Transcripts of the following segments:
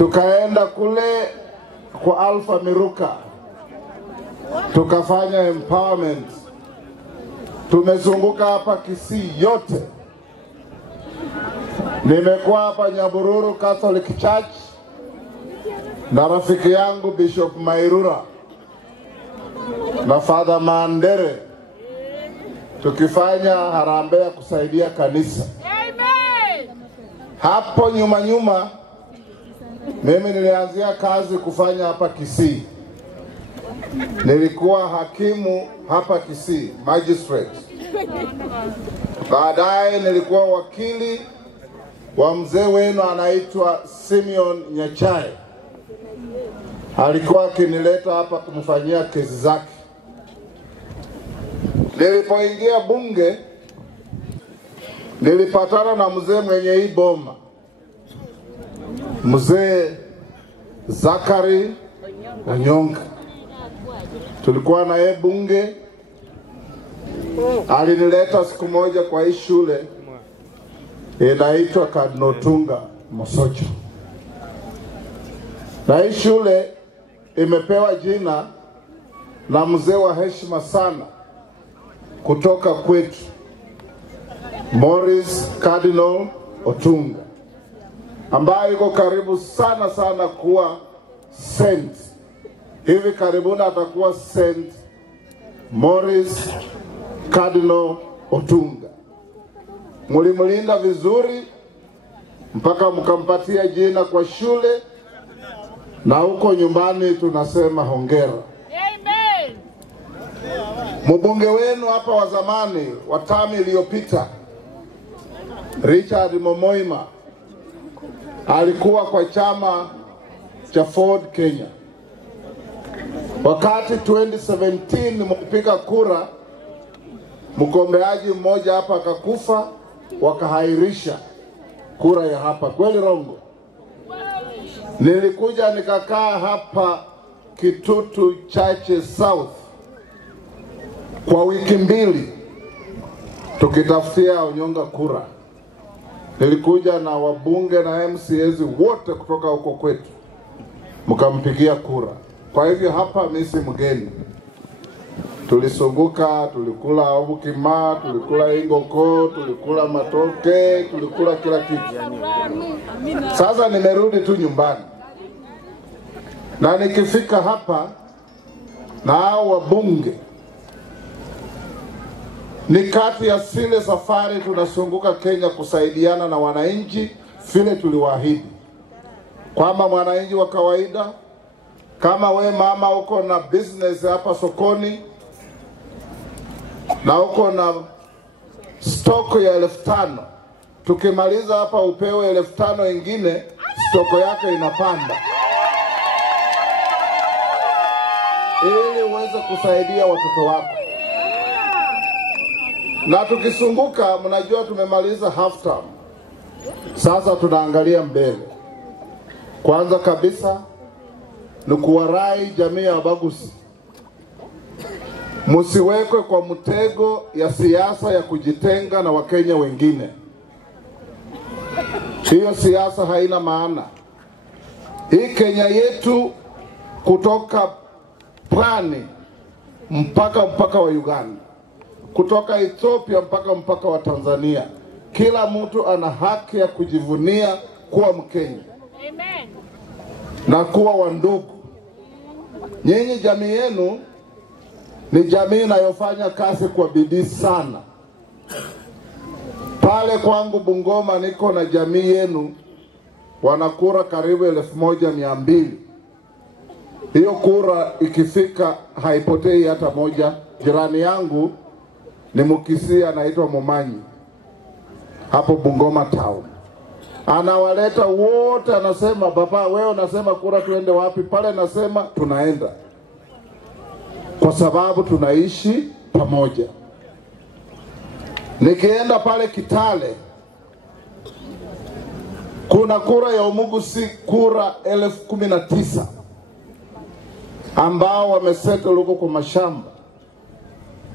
tukaenda kule kwa Alpha Miruka, tukafanya empowerment. Tumezunguka hapa Kisii yote. Nimekuwa hapa Nyabururu Catholic Church na rafiki yangu Bishop Mairura na Father Mandere, tukifanya harambee kusaidia kanisa. Hapo nyuma mimi nilianzia kazi kufanya hapa Kisii. Nilikuwa hakimu hapa Kisii, magistrate. Baadaye nilikuwa wakili wa mzee wenu anaitwa Simeon Nyachae. Alikuwa akinileta hapa kumfanyia kesi zake. Nilipoingia bunge nilipatana na mzee mwenye hii boma, mzee Zakari Onyonga. Tulikuwa na yeye bunge. Alinileta siku moja kwa hii shule inaitwa Kadnotunga Mosocho. Na hii shule imepewa jina na mzee wa heshima sana kutoka kwetu, Morris Cardinal Otunga, ambaye yuko karibu sana kuwa Saint. Hivi karibuni atakuwa Saint Morris Cardinal Otunga. Mulimlinda vizuri mpaka mkampatia jina kwa shule, na huko nyumbani tunasema hongera. Amen. Mbunge wenu hapa wa zamani wa term iliyopita, Richard Momoima, alikuwa kwa chama cha Ford Kenya. Wakati 2017 mpiga kura, mgombeaji mmoja hapa akakufa, wakahairisha kura ya hapa. Kweli rongo? Nilikuja nikakaa hapa Kitutu Chache South kwa wiki mbili tukitafutia Onyonga kura. Nilikuja na wabunge na MCAs wote kutoka huko kwetu, mkampigia kura. Kwa hivyo hapa mimi si mgeni. Tulisunguka, tulikula obukima, tulikula ingoko, tulikula matoke, tulikula kila kitu. Sasa nimerudi tu nyumbani. Na nikifika hapa na hao wabunge, ni kati ya zile safari tunasunguka Kenya kusaidiana na wananchi vile tuliwaahidi. Kwamba mwananchi wa kawaida, kama we mama uko na business hapa sokoni na uko na stoko ya 5,000, tukimaliza hapa upewe 5,000 ingine, stoko yake inapanda, ili uweze kusaidia watoto wako. Na tukisunguka, mnajua tumemaliza half term. Sasa tunaangalia mbele. Kwanza kabisa ni kuwarai jamii ya Abagusi, musiwekwe kwa mtego ya siasa ya kujitenga na Wakenya wengine. Hiyo siasa haina maana. Hii Kenya yetu kutoka Pwani mpaka wa Uganda, kutoka Ethiopia mpaka wa Tanzania, kila mtu ana haki ya kujivunia kuwa Mkenya. Amen. Na kuwa wandugu. Nyinyi jamii yenu ni jamii inayofanya kazi kwa bidii sana. Pale kwangu Bungoma niko na jamii yenu wanakura karibu 1,200. Hiyo kura ikifika haipotei hata moja. Jirani yangu ni Mkisii anaitwa Momanyi hapo Bungoma town. Anawaleta wote, anasema baba wewe unasema kura tuende wapi? Pale nasema tunaenda, kwa sababu tunaishi pamoja. Nikienda pale Kitale, kuna kura ya Umugusi, kura 19,000 ambao wamesettle huko kwa mashamba.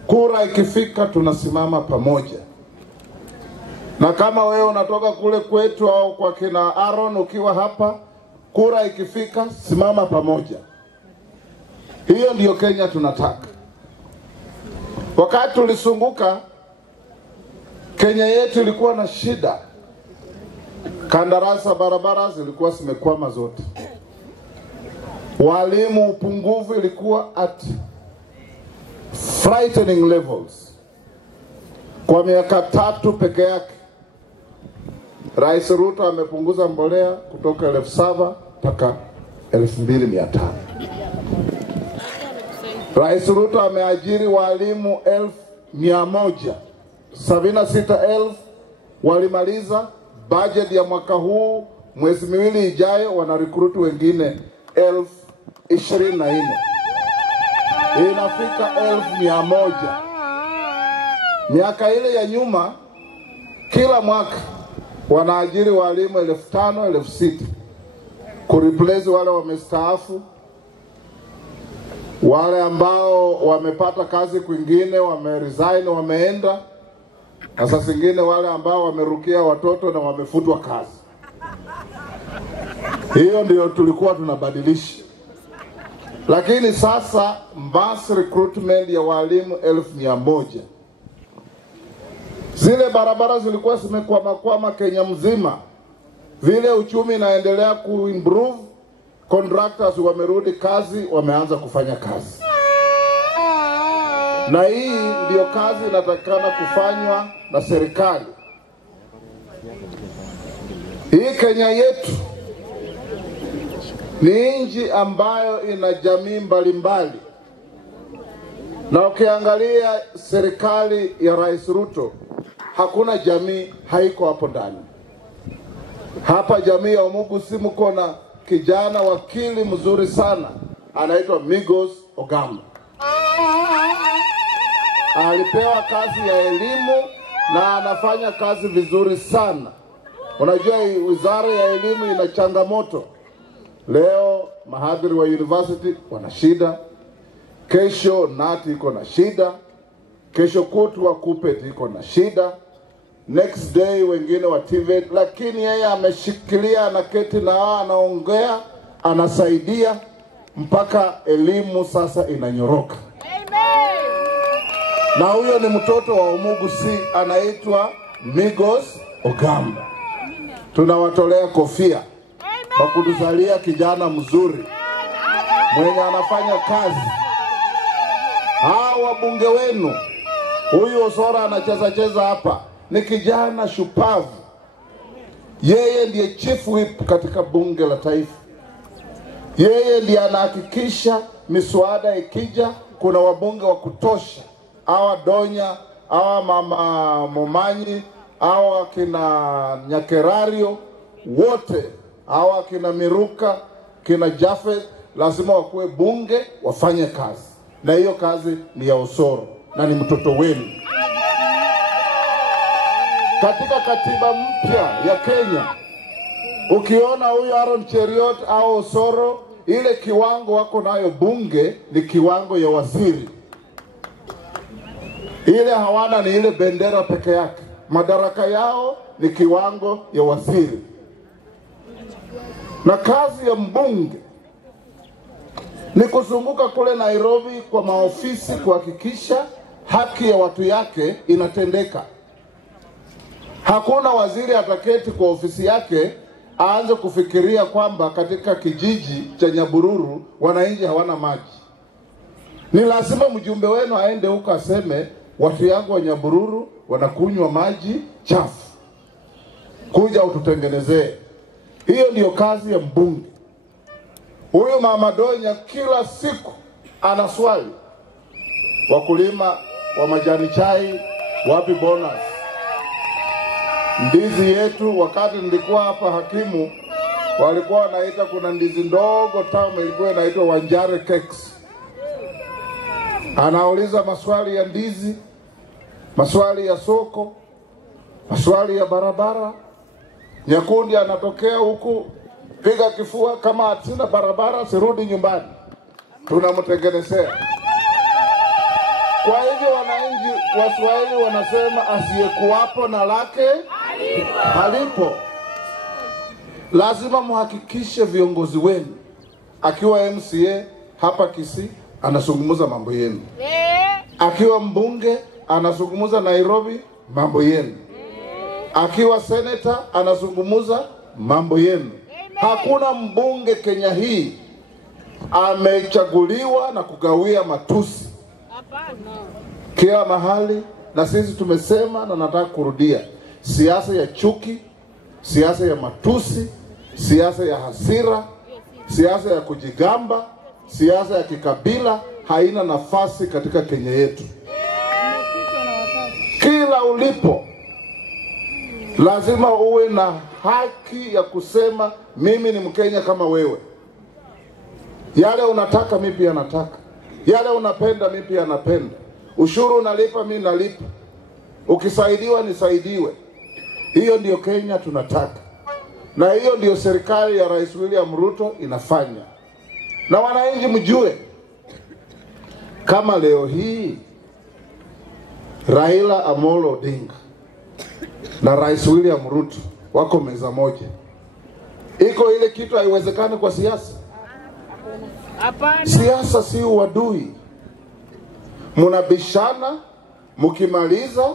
Kura ikifika tunasimama pamoja. Na kama wewe unatoka kule kwetu au kwa kina Aaron ukiwa hapa, kura ikifika, simama pamoja. Hiyo ndiyo Kenya tunataka. Wakati tulisunguka, Kenya yetu ilikuwa na shida. Kandarasi barabara zilikuwa zimekwama zote. Walimu upungufu ilikuwa at frightening levels. Kwa miaka 3 peke yake, Rais Ruto amepunguza mbolea kutoka 7,000 mpaka 2,500. Rais Ruto ameajiri walimu 100,000. 76,000 walimaliza. Budget ya mwaka huu, mwezi miwili ijayo, wana recruit wengine 24,000. Inafika 1,100. Miaka ile ya nyuma, kila mwaka wanaajiri walimu 5,000, 6,000 kureplace wale wamestaafu, wale ambao wamepata kazi kwingine, wameresign, wameenda, na sasa zingine wale ambao wamerukia watoto na wamefutwa kazi. Hiyo ndio tulikuwa tunabadilisha. Lakini sasa mass recruitment ya walimu 1,100. Zile barabara zilikuwa zimekwama Kenya mzima. Vile uchumi inaendelea kuimprove, contractors wamerudi kazi, wameanza kufanya kazi. Na hii ndio kazi inatakana kufanywa na serikali. Hii Kenya yetu ni nchi ambayo ina jamii mbalimbali. Na ukiangalia serikali ya Rais Ruto, hakuna jamii haiko hapo ndani. Hapa jamii ya Omugusi mko na kijana wakili mzuri sana, anaitwa Migos Ogamba. Alipewa kazi ya elimu na anafanya kazi vizuri sana. Unajua wizara ya elimu ina changamoto. Leo mahadhiri wa university wana shida. Kesho Nati iko na shida. Kesho kutu wa Kupet iko na shida. Next day wengine wa TVET. Lakini yeye ameshikilia, anaketi na anaongea, anasaidia mpaka elimu sasa inanyoroka. Na huyo ni mtoto wa Omugusi, anaitwa Migos Ogamba. Tunawatolea kofia kwa kutuzalia kijana mzuri mwenye anafanya kazi. Hawa bunge wenu, huyu Osoro anacheza hapa, ni kijana shupavu. Yeye ndiye chief whip katika bunge la taifa. Yeye ndiye anahakikisha miswada ikija kuna wabunge wa kutosha. Hawa Donya, hawa mama Momanyi, hawa kina Nyakerario, wote hawa kina Miruka, kina Jafet, lazima wakuwe bunge wafanye kazi. Na hiyo kazi ni ya Osoro na ni mtoto wenu. Katika katiba mpya ya Kenya, ukiona huyu Aaron Cheriot au Osoro, ile kiwango wako nayo bunge ni kiwango ya waziri. Ile hawana ni ile bendera peke yake. Madaraka yao ni kiwango ya waziri. Na kazi ya mbunge ni kuzunguka kule Nairobi kwa maofisi kuhakikisha haki ya watu yake inatendeka. Hakuna waziri ataketi kwa ofisi yake aanze kufikiria kwamba katika kijiji cha Nyabururu wananchi hawana maji. Ni lazima mjumbe wenu aende huko aseme watu yangu wa Nyabururu wanakunywa maji chafu. Kuja ututengenezee. Hiyo ndiyo kazi ya mbunge. Huyu Mama Donya kila siku ana swali. Wakulima wa majani chai wapi bonus? Ndizi yetu, wakati nilikuwa hapa hakimu, walikuwa wanaita kuna ndizi ndogo tamu ilikuwa inaitwa Wanjare Cakes. Anauliza maswali ya ndizi, maswali ya soko, maswali ya barabara. Nyakundi anatokea huku, piga kifua, kama hatina barabara sirudi nyumbani, tunamtengenezea. Kwa hivyo wananchi Waswahili wanasema asiyekuwapo na lake halipo. lazima muhakikishe viongozi wenu, akiwa MCA hapa Kisii anazungumza mambo yenu, akiwa mbunge anazungumza Nairobi mambo yenu, akiwa senator anazungumza mambo yenu. Hakuna mbunge Kenya hii amechaguliwa na kugawia matusi kila mahali. Na sisi tumesema, na nataka kurudia, siasa ya chuki, siasa ya matusi, siasa ya hasira, siasa ya kujigamba, siasa ya kikabila haina nafasi katika Kenya yetu. Kila ulipo lazima uwe na haki ya kusema mimi ni Mkenya kama wewe. Yale unataka mimi pia nataka, yale unapenda mimi pia napenda. Ushuru unalipa mimi nalipa, ukisaidiwa nisaidiwe. Hiyo ndio Kenya tunataka, na hiyo ndio serikali ya Rais William Ruto inafanya. Na wananchi mjue, kama leo hii Raila Amolo Odinga na Rais William Ruto wako meza moja, iko ile kitu haiwezekani kwa siasa. Siasa si uadui. Munabishana, mkimaliza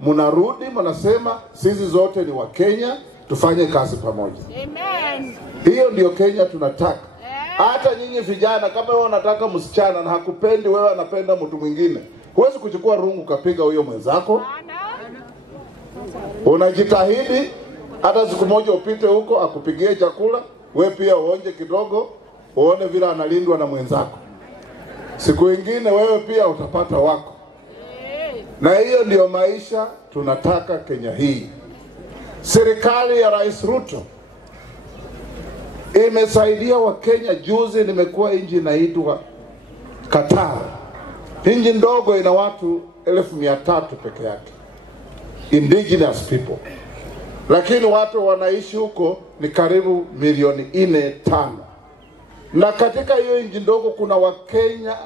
munarudi mnasema sisi zote ni wa Kenya, tufanye kazi pamoja. Amen. Hiyo ndio Kenya tunataka. Hata nyinyi vijana, kama wewe unataka msichana na hakupendi wewe, anapenda mtu mwingine, huwezi kuchukua rungu kapiga huyo mwenzako. Unajitahidi hata siku moja upite huko akupigie chakula, wewe pia uonje kidogo, uone vile analindwa na mwenzako. Siku nyingine wewe pia utapata wako. Na hiyo ndio maisha tunataka Kenya hii. Serikali ya Rais Ruto imesaidia wa Kenya. Juzi nimekuwa nchi inaitwa Qatar. Nchi ndogo ina watu 1,300 peke yake, indigenous people, lakini watu wanaishi huko ni karibu milioni 4-5. Na katika hiyo nchi ndogo kuna Wakenya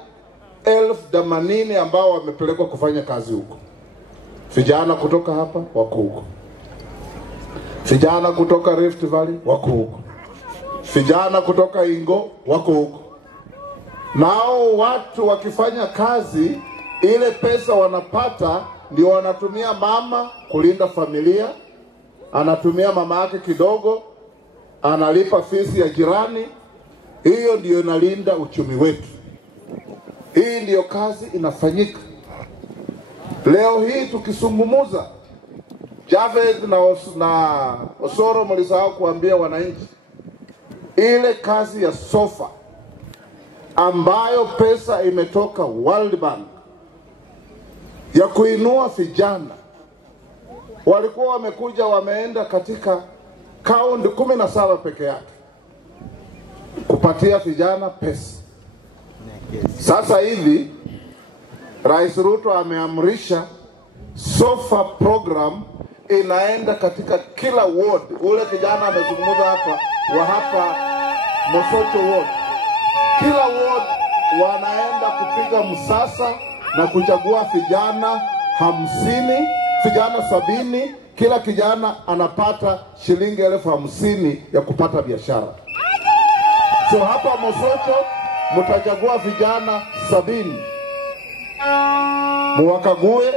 80,000 ambao wamepelekwa kufanya kazi huko. Vijana kutoka hapa wako huko, vijana kutoka Rift Valley wako huko, vijana kutoka Ingo wako huko. Nao watu wakifanya kazi, ile pesa wanapata ndio wanatumia mama kulinda familia, anatumia mama yake kidogo, analipa fees ya jirani. Hiyo ndio inalinda uchumi wetu. Hii ndio kazi inafanyika. Leo hii tukisungumuza, Javed na Osoro mlisahau kuambia wananchi ile kazi ya SOFA ambayo pesa imetoka World Bank ya kuinua vijana. Walikuwa wamekuja wameenda katika kaunti 17 peke yake kupatia vijana pesa. Sasa hivi Rais Ruto ameamrisha SOFA program inaenda katika kila ward. Ule kijana amezungumza hapa wa hapa Mosocho ward, kila ward wanaenda kupiga msasa na kuchagua vijana 50, vijana 70. Kila kijana anapata shilingi 50,000 ya kupata biashara. So hapa Mosocho mtachagua vijana 70. Muwakague.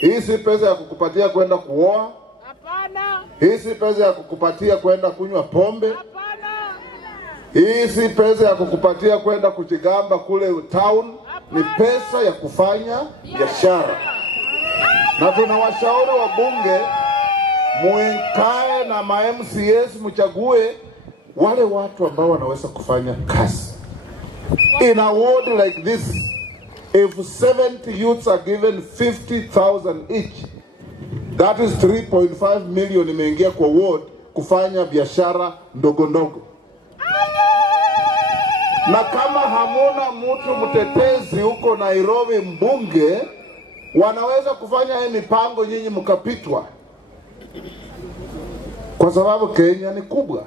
Hii si pesa ya kukupatia kwenda kuoa. Hapana. Hii si pesa ya kukupatia kwenda kunywa pombe. Hapana. Hii si pesa ya kukupatia kwenda kujigamba kule town. Ni pesa ya kufanya biashara. Na tunawashauri wabunge muikae na ma-MCAs mchague wale watu ambao wanaweza kufanya kazi. In a world like this, if 70 youths are given 50,000 each, that is 3.5 million imeingia kwa ward kufanya biashara ndogo ndogo. Na kama hamuna mtu mtetezi huko Nairobi mbunge, wanaweza kufanya hii mipango nyinyi mkapitwa. Kwa sababu Kenya ni kubwa.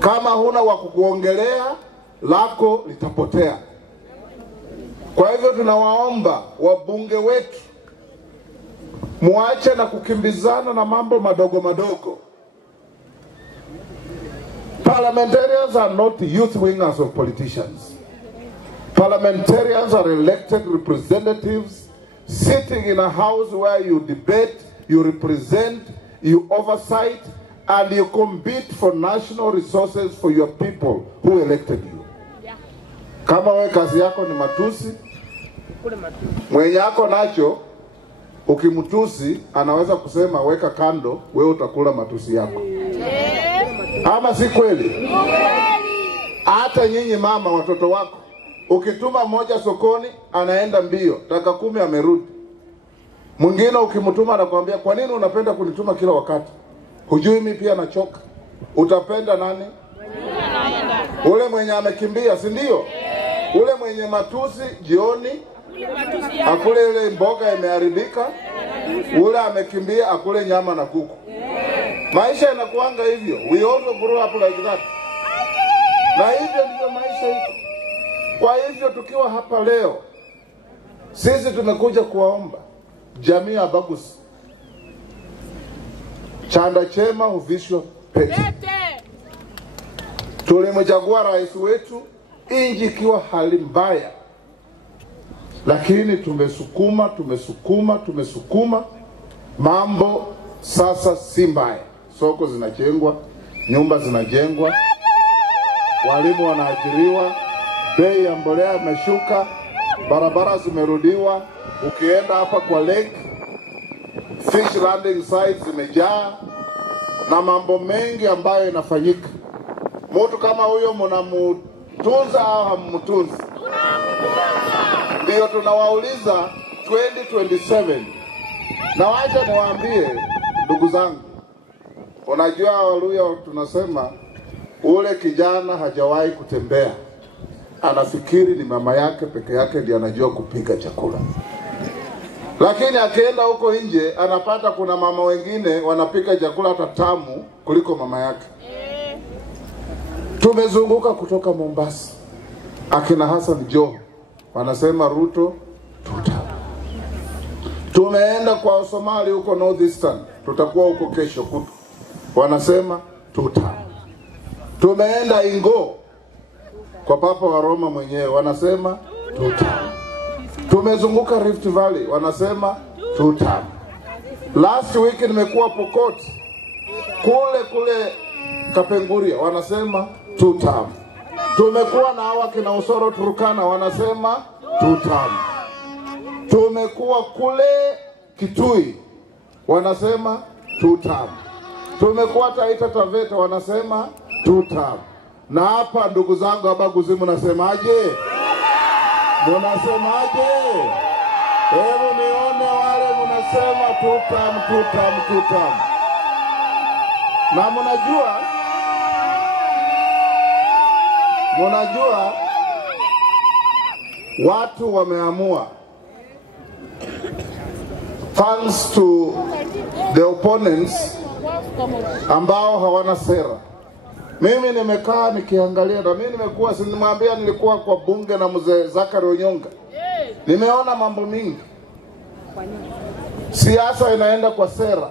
Kama huna wa kukuongelea, lako litapotea. Kwa hivyo tunawaomba wabunge wetu muache na kukimbizana na mambo madogo madogo. Parliamentarians are not youth wingers of politicians. Parliamentarians are elected representatives sitting in a house where you debate, you represent, you oversight, and you compete for national resources for your people who elected you. Kama we kazi yako ni matusi, mwenye yako nacho, ukimtusi, anaweza kusema weka kando, wewe utakula matusi yako. Ama si kweli? Hata nyinyi mama watoto wako, ukituma moja sokoni, anaenda mbio, dakika 10 amerudi. Mwingine ukimtuma anakuambia, kwa nini unapenda kunituma kila wakati? Hujui mimi pia nachoka. Utapenda nani? Ule mwenye amekimbia, si ndio? Ule mwenye matusi jioni akule ile mboga imeharibika, ule amekimbia akule nyama na kuku. Maisha yanakuanga hivyo. We also grow up like that. Na hivyo ndivyo maisha iko. Kwa hivyo tukiwa hapa leo, sisi tumekuja kuwaomba jamii ya Abagusi, chanda chema huvishwa pete. Tulimchagua rais wetu inji ikiwa hali mbaya, lakini tumesukuma, mambo sasa si mbaya. Soko zinajengwa, nyumba zinajengwa, walimu wanaajiriwa, bei ya mbolea imeshuka, barabara zimerudiwa. Ukienda hapa kwa lake, fish landing sites zimejaa, na mambo mengi ambayo inafanyika. Mtu kama huyo mnamutunza au hammutunzi? Ndio tunawauliza 2027. Na wacha niwaambie ndugu zangu, unajua Waluya tunasema ule kijana hajawahi kutembea, anafikiri ni mama yake peke yake ndiye anajua kupika chakula. Lakini akienda huko nje anapata kuna mama wengine wanapika chakula hata tamu kuliko mama yake. Tumezunguka kutoka Mombasa, akina Hassan Joho wanasema Ruto tuta. Tumeenda kwa Somali huko Northeastern, tutakuwa huko kesho kutu, wanasema tuta. Tumeenda Ingo kwa Papa wa Roma mwenyewe, wanasema tuta. Tumezunguka Rift Valley, wanasema tuta. Last week nimekuwa Pokot, kule Kapenguria, wanasema tuta. Tumekuwa na hawa kina Usoro Turkana, wanasema tuta. Tumekuwa kule Kitui, wanasema tuta. Tumekuwa Taita Taveta, wanasema tuta. Na hapa ndugu zangu Abagusi, mnasemaje? Mnasemaje? Hebu nione wale mnasema tuta. Na mnajua watu wameamua, thanks to the opponents ambao hawana sera. Mimi nimekaa nikiangalia, na mimi nimekuwa, sinimwambia nilikuwa kwa bunge na mzee Zakari Onyonga. Nimeona mambo mingi. Siasa inaenda kwa sera.